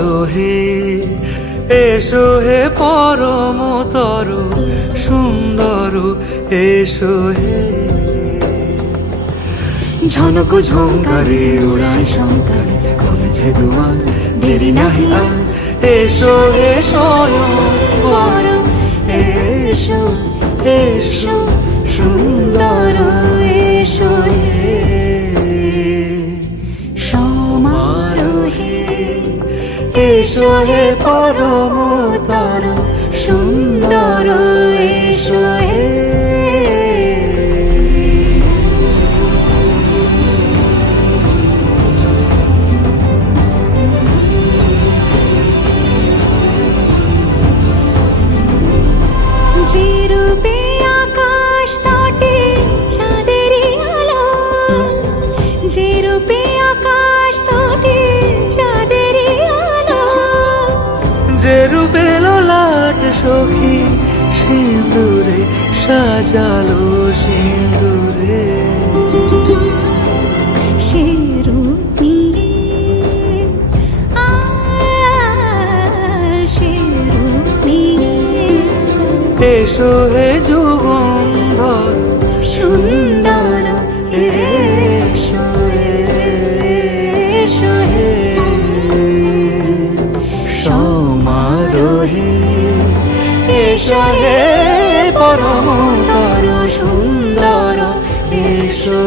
সমারোহে এসো হে পরমতর সুন্দর এসো হে। ঝনক ঝঙ্কারে উড়ায় শঙ্কারে কমেছে দুয়ার, দেরি নাহি আর এসো হে স্বয়ংবর এসো এসো সুন্দর এসো হে। সমারোহে এসো হে পরমতর সুন্দর এসো হে। যে রূপে আকাশ তটে চাঁদেরই আলো, যে রূপে আকাশ তটে চাঁদেরই আলো, যে রূপে ললাট সখী সিঁদুরে সাজালো সিঁদুরে। সে রূপ নিয়ে সে রূপ নিয়ে এসো হে যুগন্ধর সুন্দর এসো এসো হে। সমারোহে এসো হে পরমতর সুন্দর এসো